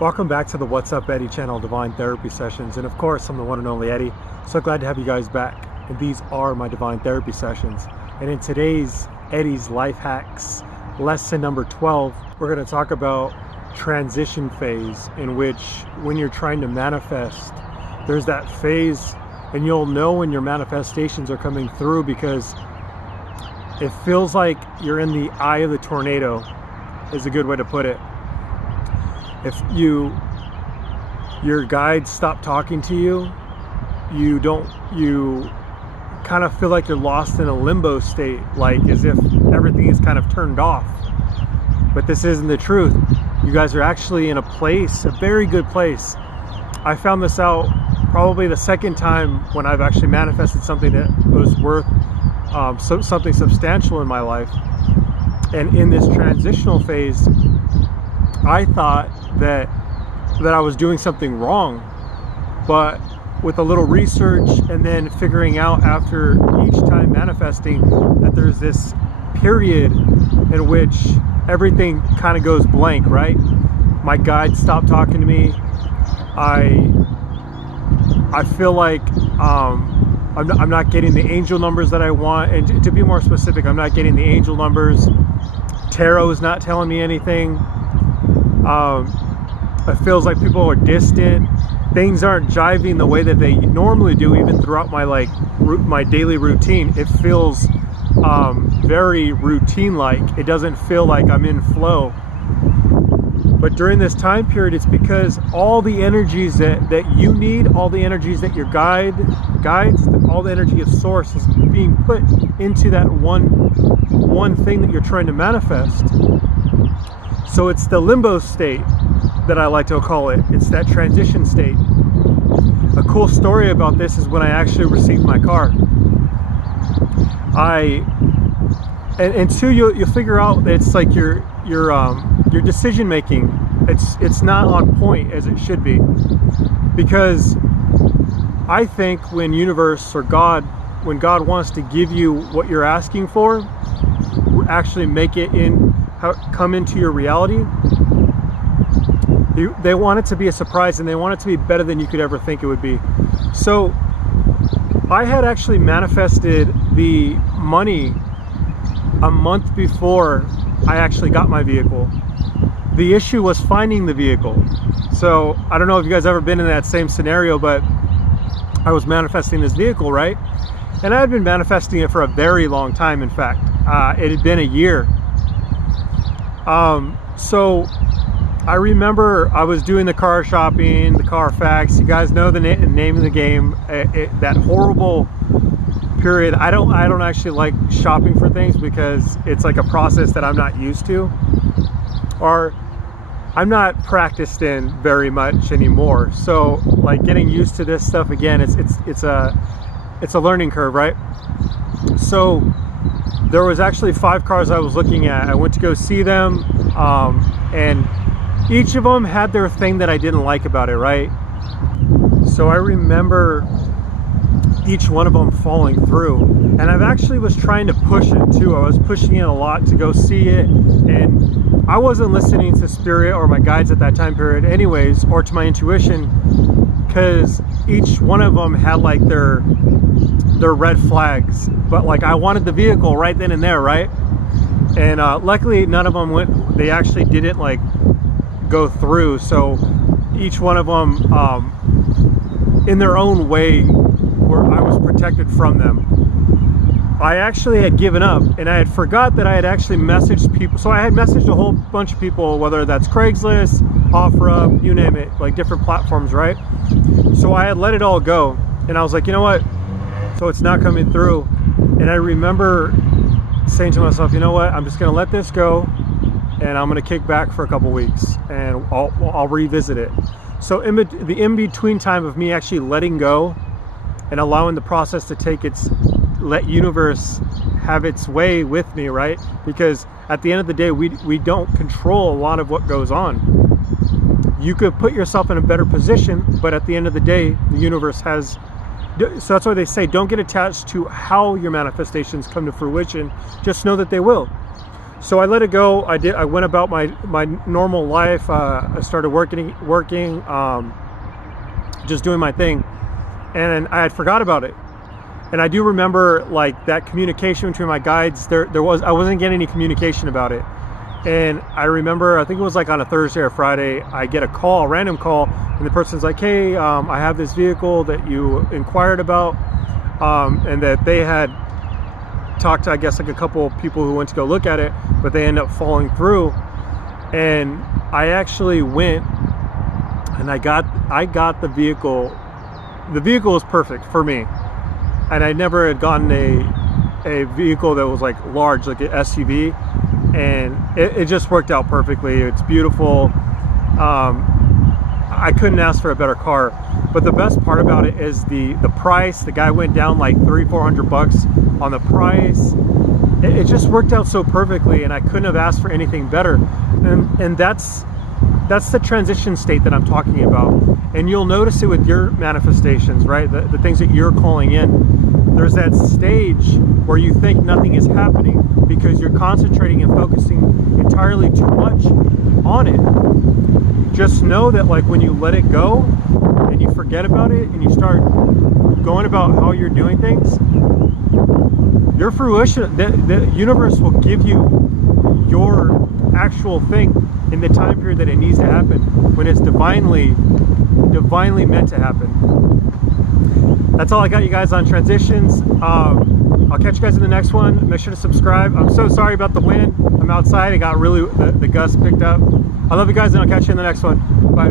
Welcome back to the What's Up Eddie channel, Divine Therapy Sessions. And of course, I'm the one and only Eddie. So glad to have you guys back. And these are my Divine Therapy Sessions. And in today's Eddie's Life Hacks, lesson number 12, we're going to talk about transition phase, in which when you're trying to manifest, there's that phase and you'll know when your manifestations are coming through because it feels like you're in the eye of the tornado, is a good way to put it. If your guides stop talking to you, you kind of feel like you're lost in a limbo state, like as if everything is kind of turned off. But this isn't the truth. You guys are actually in a place, a very good place. I found this out probably the second time when I've actually manifested something that was worth something substantial in my life. And in this transitional phase, I thought that I was doing something wrong, but with a little research and then figuring out after each time manifesting that there's this period in which everything kind of goes blank, right? My guides stopped talking to me. I feel like I'm not getting the angel numbers that I want, and to be more specific, I'm not getting the angel numbers. Tarot is not telling me anything. It feels like people are distant. Things aren't jiving the way that they normally do, even throughout my daily routine. It feels very routine-like. It doesn't feel like I'm in flow. But during this time period, it's because all the energies that you need, all the energies that your guides, all the energy of source is being put into that one thing that you're trying to manifest. So it's the limbo state that I like to call it. It's that transition state. A cool story about this is when I actually received my car. And two, you'll figure out that it's like your decision making. It's not on point as it should be, because I think when universe or God, when God wants to give you what you're asking for, actually make it come into your reality, they want it to be a surprise, and they want it to be better than you could ever think it would be. So I had actually manifested the money a month before I actually got my vehicle. The issue was finding the vehicle. So I don't know if you guys ever been in that same scenario, but I was manifesting this vehicle, right? And I had been manifesting it for a very long time. In fact, it had been a year. So I remember I was doing the car shopping, the Carfax. You guys know the name of the game. That horrible period. I don't actually like shopping for things because it's like a process that I'm not used to, or I'm not practiced in very much anymore. So like getting used to this stuff again, it's a learning curve, right? So there was actually 5 cars I was looking at. I went to go see them, and each of them had their thing that I didn't like about it, right? So I remember each one of them falling through, and I actually was trying to push it too. I was pushing it a lot to go see it, and I wasn't listening to spirit or my guides at that time period anyways, or to my intuition, because each one of them had like their red flags, but like I wanted the vehicle right then and there, right? And luckily none of them went, they actually didn't like go through. So each one of them in their own way, where I was protected from them. I actually had given up, and I had forgot that I had actually messaged people. So I had messaged a whole bunch of people, whether that's Craigslist, OfferUp, you name it, like different platforms, right? So I had let it all go, and I was like, you know what? So it's not coming through. And I remember saying to myself, you know what? I'm just gonna let this go, and I'm gonna kick back for a couple weeks, and I'll revisit it. So the in-between time of me actually letting go and allowing the process to let universe have its way with me, right? Because at the end of the day, we don't control a lot of what goes on. You could put yourself in a better position, but at the end of the day, the universe has. So that's why they say, don't get attached to how your manifestations come to fruition. Just know that they will. So I let it go. I went about my normal life. I started working, just doing my thing, and I had forgot about it. And I do remember like that communication between my guides. I wasn't getting any communication about it. And I remember, I think it was like on a Thursday or Friday, I get a call, a random call, and the person's like, hey, I have this vehicle that you inquired about, and that they had talked to, I guess, like a couple of people who went to go look at it, but they ended up falling through. And I actually went and I got the vehicle. The vehicle was perfect for me. And I never had gotten a vehicle that was like large, like an SUV. And it just worked out perfectly. It's beautiful. I couldn't ask for a better car. But the best part about it is the price. The guy went down like $300-400 on the price. It just worked out so perfectly, and I couldn't have asked for anything better. And that's the transition state that I'm talking about. And you'll notice it with your manifestations, right? The things that you're calling in. There's that stage where you think nothing is happening because you're concentrating and focusing entirely too much on it. Just know that like when you let it go and you forget about it and you start going about how you're doing things, your fruition, the universe will give you your actual thing in the time period that it needs to happen, when it's divinely meant to happen. That's all I got, you guys, on transitions. I'll catch you guys in the next one. Make sure to subscribe. I'm so sorry about the wind. I'm outside. It got really, the gusts picked up. I love you guys, and I'll catch you in the next one. Bye.